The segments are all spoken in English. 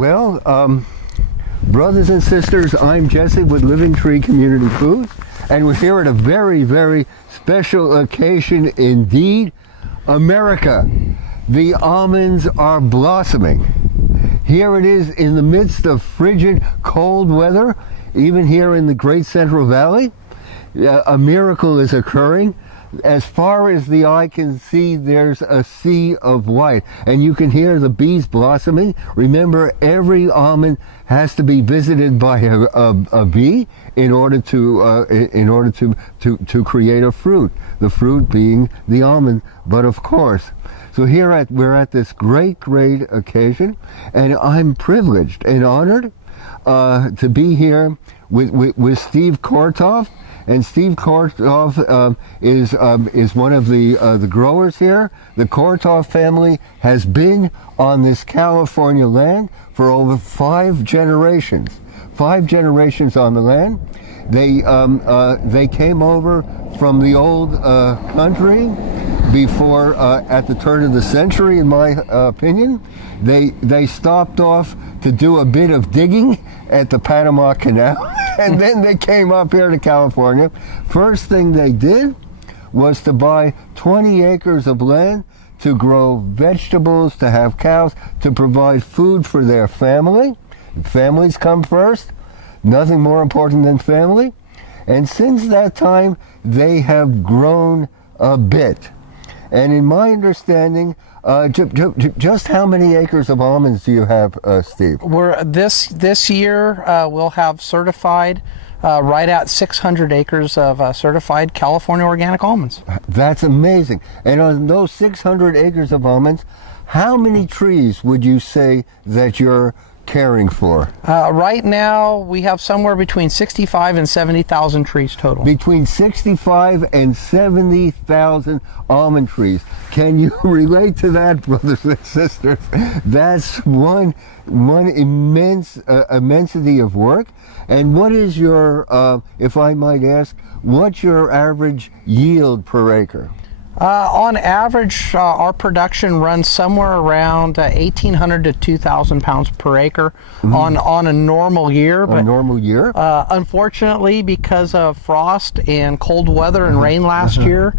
Well, brothers and sisters, I'm Jesse with Living Tree Community Foods, and we're here at a very, very special occasion indeed. America, the almonds are blossoming. Here it is in the midst of frigid, cold weather, even here in the Great Central Valley. A miracle is occurring. As far as the eye can see, there's a sea of white, and you can hear the bees blossoming. Remember, every almond has to be visited by a bee in order to create a fruit. The fruit being the almond, but of course. So we're at this great occasion, and I'm privileged and honored to be here with Steve Koretoff. And Steve Koretoff is one of the growers here. The Koretoff family has been on this California land for over 5 generations. 5 generations on the land. They came over from the old country before at the turn of the century, in my opinion. They stopped off to do a bit of digging at the Panama Canal. And then they came up here to California. First thing they did was to buy 20 acres of land to grow vegetables, to have cows, to provide food for their family. Families come first. Nothing more important than family. And since that time, they have grown a bit. And in my understanding, just how many acres of almonds do you have, Steve? This year we'll have certified right at 600 acres of certified California organic almonds. That's amazing. And on those 600 acres of almonds, how many trees would you say that you're caring for? Right now we have somewhere between 65 and 70,000 trees total. Between 65 and 70,000 almond trees. Can you relate to that, brothers and sisters? That's one immense immensity of work. And what is your, if I might ask, what's your average yield per acre? On average, our production runs somewhere around 1,800 to 2,000 pounds per acre on a normal year. A normal year? Unfortunately, because of frost and cold weather and rain last year,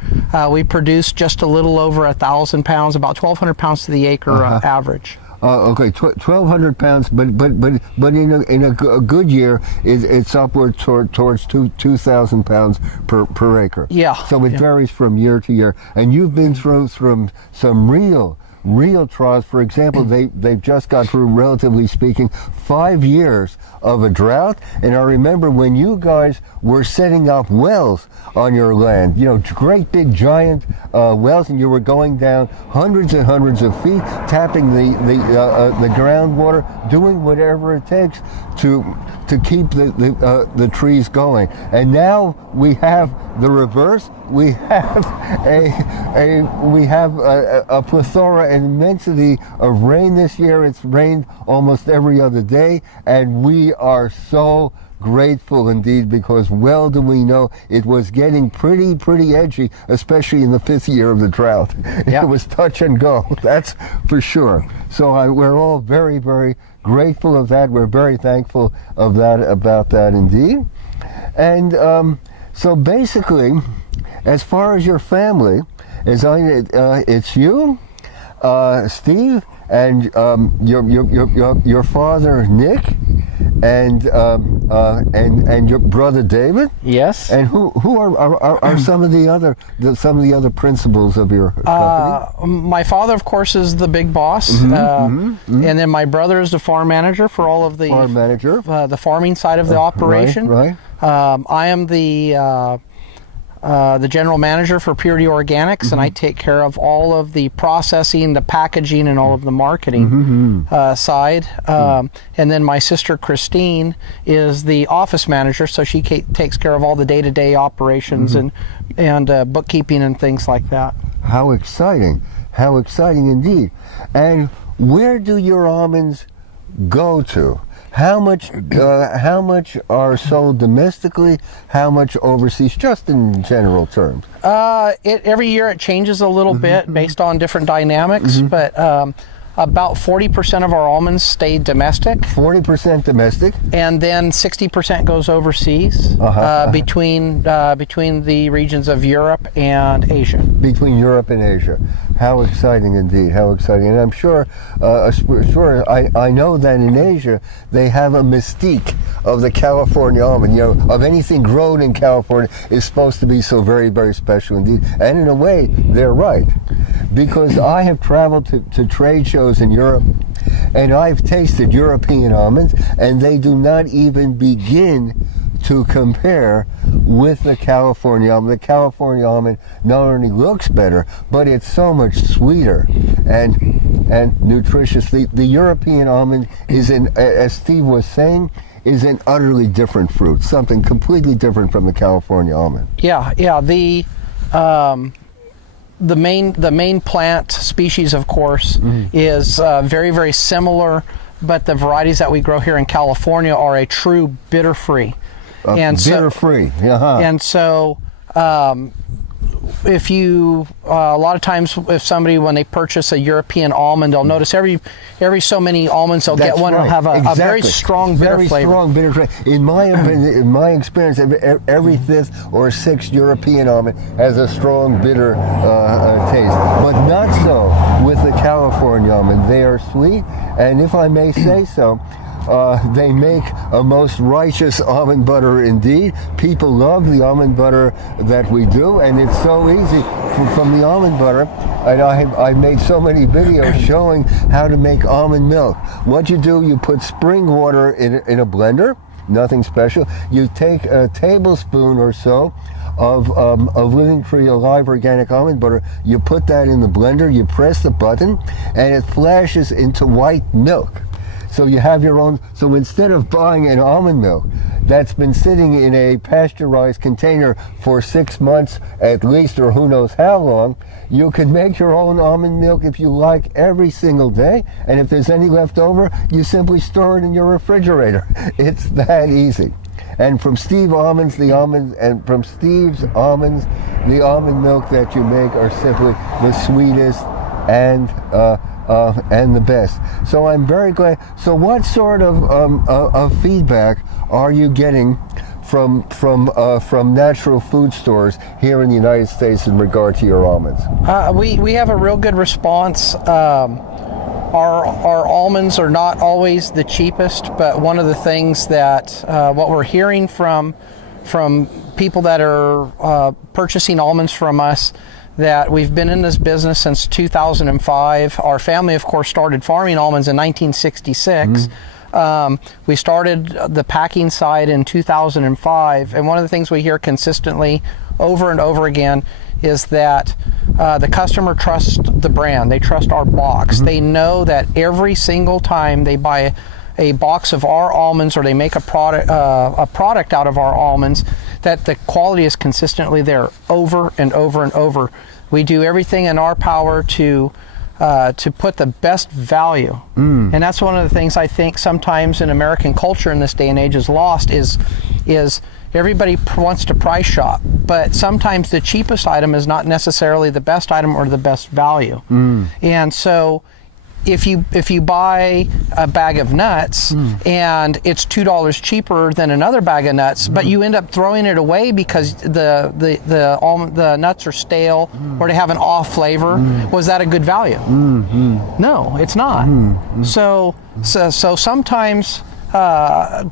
we produced just a little over 1,000 pounds, about 1,200 pounds to the acre average. Okay, 1,200 pounds, but in a good year, it's upward towards 2,000 pounds per acre. Yeah. So it varies from year to year, and you've been through some real trials. For example, they've just got through, relatively speaking, 5 years of a drought. And I remember when you guys were setting up wells on your land, great big giant wells, and you were going down hundreds and hundreds of feet, tapping the groundwater, doing whatever it takes to keep the trees going. And now we have the reverse. We have a plethora and immensity of rain this year. It's rained almost every other day, and we are so grateful indeed, because well do we know it was getting pretty edgy, especially in the 5th year of the drought. Yeah. It was touch and go, that's for sure. So we're all very, very grateful of that. We're very thankful about that indeed. And so basically, as far as your family, it's you, Steve, and your father Nick, and your brother David. Yes. And who are some of the other principals of your company? My father, of course, is the big boss, and then my brother is the farm manager for all of the farm manager, the farming side of the operation. Right. I am the general manager for Purity Organics, and I take care of all of the processing, the packaging, and all of the marketing side. And then my sister Christine is the office manager, so she takes care of all the day-to-day operations and bookkeeping and things like that. How exciting! How exciting indeed! And where do your almonds go to? How much are sold domestically? How much overseas? Just in general terms. Every year it changes a little bit based on different dynamics, but about 40% of our almonds stay domestic. 40% domestic. And then 60% goes overseas between the regions of Europe and Asia. Between Europe and Asia. How exciting indeed, how exciting. And I'm sure, I know that in Asia, they have a mystique of the California almond, you know, of anything grown in California is supposed to be so very, very special indeed. And in a way, they're right. Because I have traveled to trade shows in Europe, and I've tasted European almonds, and they do not even begin to compare with the California almond. The California almond not only looks better, but it's so much sweeter and nutritious. The European almond is, as Steve was saying, is an utterly different fruit, something completely different from the California almond. Yeah. The main plant species, of course, is very, very similar, but the varieties that we grow here in California are a true bitter-free. Bitter-free, And so, if you, a lot of times, if somebody, when they purchase a European almond, they'll notice every so many almonds they'll get one, will have a very strong bitter flavor. Very strong bitter flavor. In my experience, every fifth or sixth European almond has a strong bitter taste, but not so with the California almond. They are sweet, and if I may say so, they make a most righteous almond butter indeed. People love the almond butter that we do, and it's so easy from the almond butter. And I've made so many videos showing how to make almond milk. What you do, you put spring water in a blender, nothing special. You take a tablespoon or so of Living Tree Alive organic almond butter. You put that in the blender, you press the button, and it flashes into white milk. So you have your own, so instead of buying an almond milk that's been sitting in a pasteurized container for 6 months at least, or who knows how long, you can make your own almond milk if you like every single day. And if there's any left over, you simply store it in your refrigerator. It's that easy. And from Steve's almonds, the almond milk that you make are simply the sweetest and the best. So I'm very glad. So what sort of feedback are you getting from natural food stores here in the United States in regard to your almonds? We have a real good response. Our almonds are not always the cheapest, but one of the things that what we're hearing from people that are purchasing almonds from us, that we've been in this business since 2005. Our family, of course, started farming almonds in 1966. We started the packing side in 2005, and one of the things we hear consistently over and over again is that the customer trusts the brand. They trust our box. They know that every single time they buy a box of our almonds, or they make a product out of our almonds, that the quality is consistently there over and over and over. We do everything in our power to put the best value. And that's one of the things I think sometimes in American culture in this day and age is lost, is everybody wants to price shop, but sometimes the cheapest item is not necessarily the best item or the best value. And so if you buy a bag of nuts and it's $2 cheaper than another bag of nuts, but you end up throwing it away because the nuts are stale or they have an off flavor, was that a good value? No, it's not. So sometimes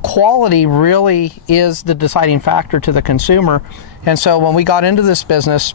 quality really is the deciding factor to the consumer. And so when we got into this business,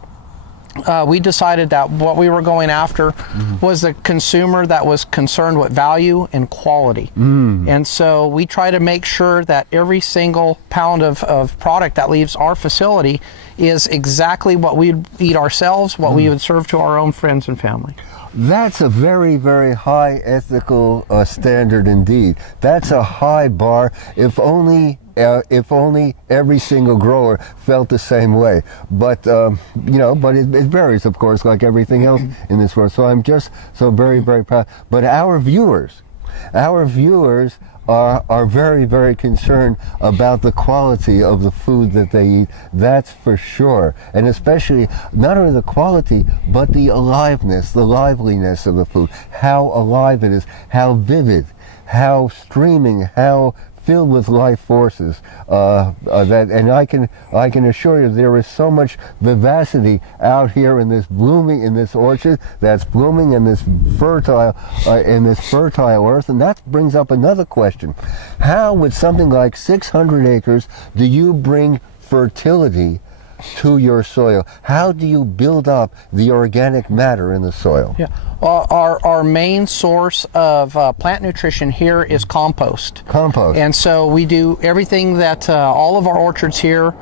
we decided that what we were going after was a consumer that was concerned with value and quality. And so we try to make sure that every single pound of product that leaves our facility is exactly what we'd eat ourselves, what we would serve to our own friends and family. That's a very, very high ethical standard indeed. That's a high bar. If only every single grower felt the same way. But but it varies, of course, like everything else in this world. So I'm just so very, very proud. But our viewers are very, very concerned about the quality of the food that they eat. That's for sure. And especially not only the quality, but the aliveness, the liveliness of the food. How alive it is, how vivid, how streaming, how filled with life forces. And I can assure you there is so much vivacity out here in this orchard that's blooming in this fertile earth. And that brings up another question: how, with something like 600 acres, do you bring fertility to your soil? How do you build up the organic matter in the soil? Yeah. Our main source of plant nutrition here is compost. Compost. And so we do everything that all of our orchards here.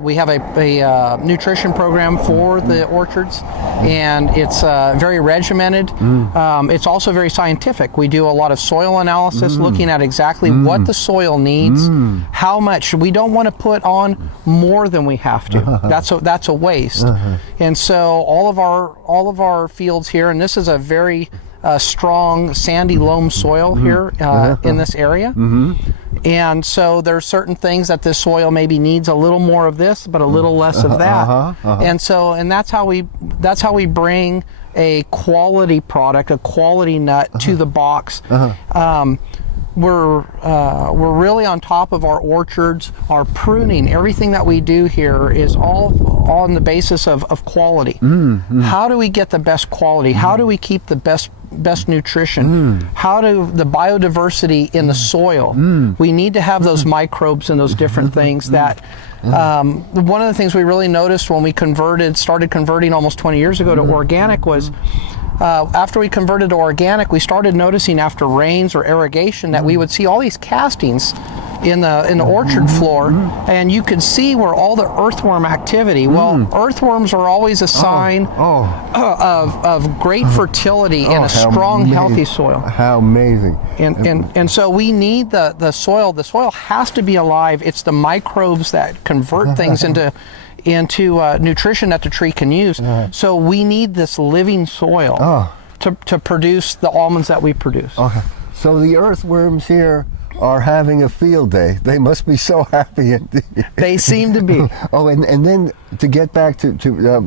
We have a nutrition program for the orchards, and it's very regimented. It's also very scientific. We do a lot of soil analysis, looking at exactly what the soil needs, how much. We don't want to put on more than we have to. That's a waste. And so all of our fields here, and this is a very strong sandy loam soil here in this area. And so there's certain things that this soil maybe needs a little more of this, but a little less of that. And that's how we bring a quality product, a quality nut to the box. We're really on top of our orchards. Our pruning, everything that we do here is all on the basis of quality. How do we get the best quality? How do we keep the best nutrition? How do the biodiversity in the soil? We need to have those microbes and those different things that one of the things we really noticed when we started converting almost 20 years ago to organic was after we converted to organic, we started noticing after rains or irrigation that we would see all these castings in the orchard floor, and you could see where all the earthworm activity. Well, earthworms are always a sign of great fertility in a strong, healthy soil. How amazing! And so we need the soil. The soil has to be alive. It's the microbes that convert things into nutrition that the tree can use. So we need this living soil to produce the almonds that we produce. So the earthworms here are having a field day. They must be so happy indeed. They seem to be. And then to get back to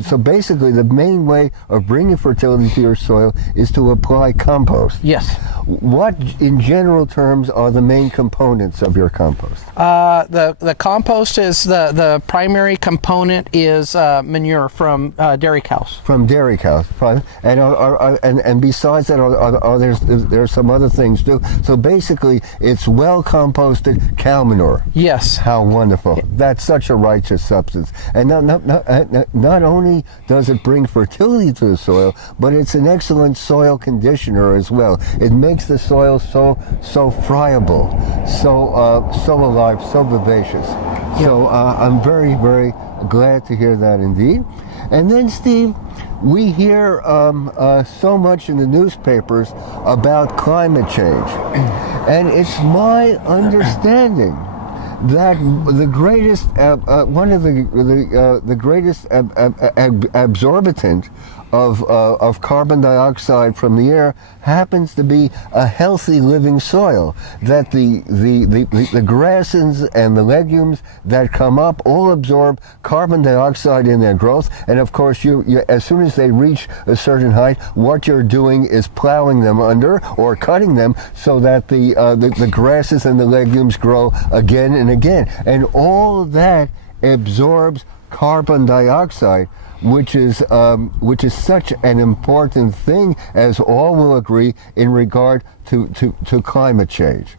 so basically the main way of bringing fertility to your soil is to apply compost. Yes. What, in general terms, are the main components of your compost? The compost is the primary component is manure from dairy cows. From dairy cows, and besides that, there's some other things too. So basically, it's well composted cow manure. Yes. How wonderful! Yeah. That's such a righteous substance. And not only does it bring fertility to the soil, but it's an excellent soil conditioner as well. It makes the soil so friable, so alive, so vivacious. Yep. So I'm very, very glad to hear that indeed. And then, Steve, we hear so much in the newspapers about climate change, and it's my understanding that the greatest one of the greatest absorbitant of carbon dioxide from the air happens to be a healthy living soil. That the grasses and the legumes that come up all absorb carbon dioxide in their growth, and of course you as soon as they reach a certain height, what you're doing is plowing them under or cutting them so that the grasses and the legumes grow again and again, and all of that absorbs carbon dioxide, which is such an important thing, as all will agree, in regard to climate change.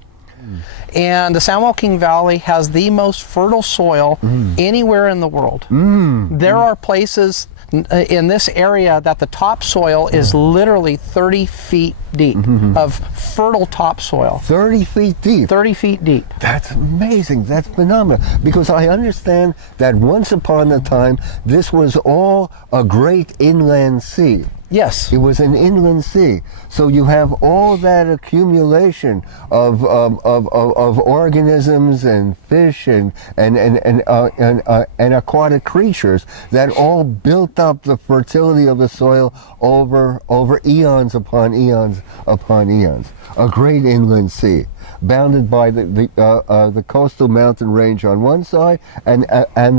And the San Joaquin Valley has the most fertile soil anywhere in the world. There are places in this area that the topsoil is literally 30 feet deep of fertile topsoil. 30 feet deep? 30 feet deep. That's amazing. That's phenomenal. Because I understand that once upon a time, this was all a great inland sea. Yes. It was an inland sea. So you have all that accumulation of organisms and fish and aquatic creatures that all built up the fertility of the soil over eons upon eons upon eons. A great inland sea. bounded by the coastal mountain range on one side and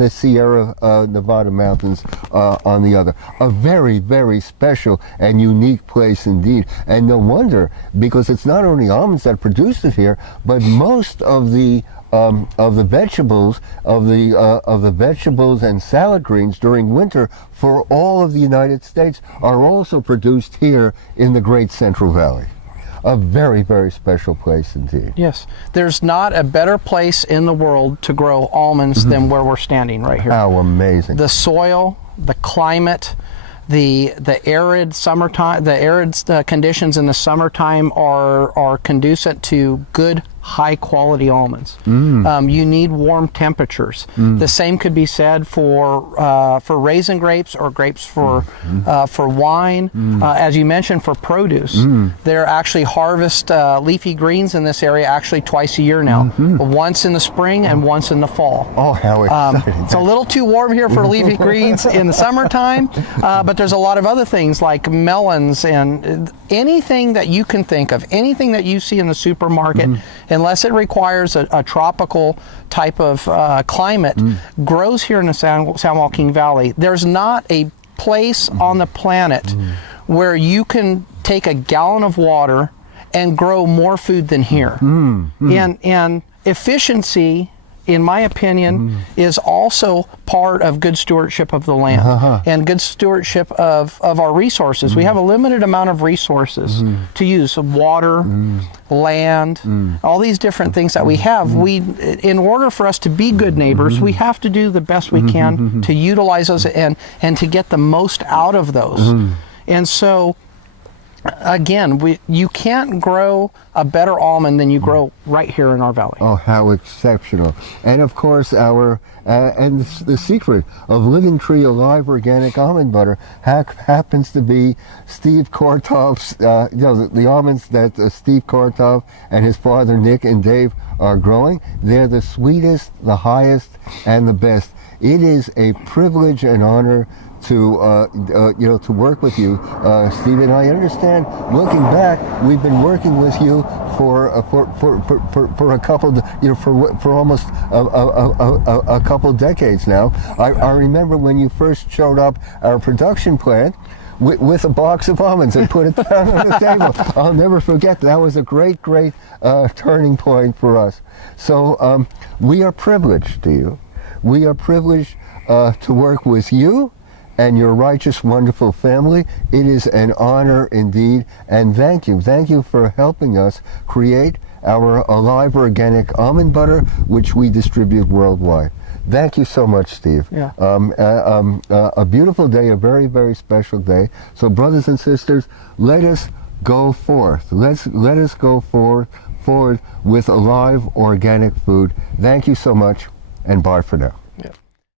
the Sierra Nevada mountains on the other. A very, very special and unique place indeed, and no wonder, because it's not only almonds that produce it here, but most of the vegetables and salad greens during winter for all of the United States are also produced here in the Great Central Valley. A very, very special place indeed. Yes. There's not a better place in the world to grow almonds than where we're standing right here. How amazing. The soil, the climate, the arid summertime, the arid conditions in the summertime are conducive to good, high quality almonds. You need warm temperatures. The same could be said for raisin grapes or grapes for wine. As you mentioned, for produce, they're actually harvest leafy greens in this area actually twice a year now. Once in the spring and once in the fall. Oh, how exciting. It's a little too warm here for leafy greens in the summertime, but there's a lot of other things like melons and anything that you can think of, anything that you see in the supermarket, unless it requires a tropical type of climate, grows here in the San Joaquin Valley. There's not a place on the planet where you can take a gallon of water and grow more food than here. And efficiency, in my opinion, is also part of good stewardship of the land and good stewardship of our resources. We have a limited amount of resources to use: water, land, all these different things that we have. In order for us to be good neighbors, we have to do the best we can to utilize those and to get the most out of those. And so, again, you can't grow a better almond than you grow right here in our valley. Oh, how exceptional. And of course, and the secret of Living Tree Alive Organic Almond Butter happens to be Steve Koretoff's, the almonds that Steve Koretoff and his father Nick and Dave are growing. They're the sweetest, the highest, and the best. It is a privilege and honor to work with you, Steve. And I understand, looking back, we've been working with you for a couple, for almost a couple decades now. I remember when you first showed up our production plant with a box of almonds and put it down on the table. I'll never forget. That was a great turning point for us. So we are privileged, Steve. We are privileged to work with you and your righteous, wonderful family. It is an honor indeed, and thank you. Thank you for helping us create our Alive Organic Almond Butter, which we distribute worldwide. Thank you so much, Steve. Yeah. A beautiful day, a very, very special day. So, brothers and sisters, let us go forth. Let us go forward with Alive Organic Food. Thank you so much, and bye for now.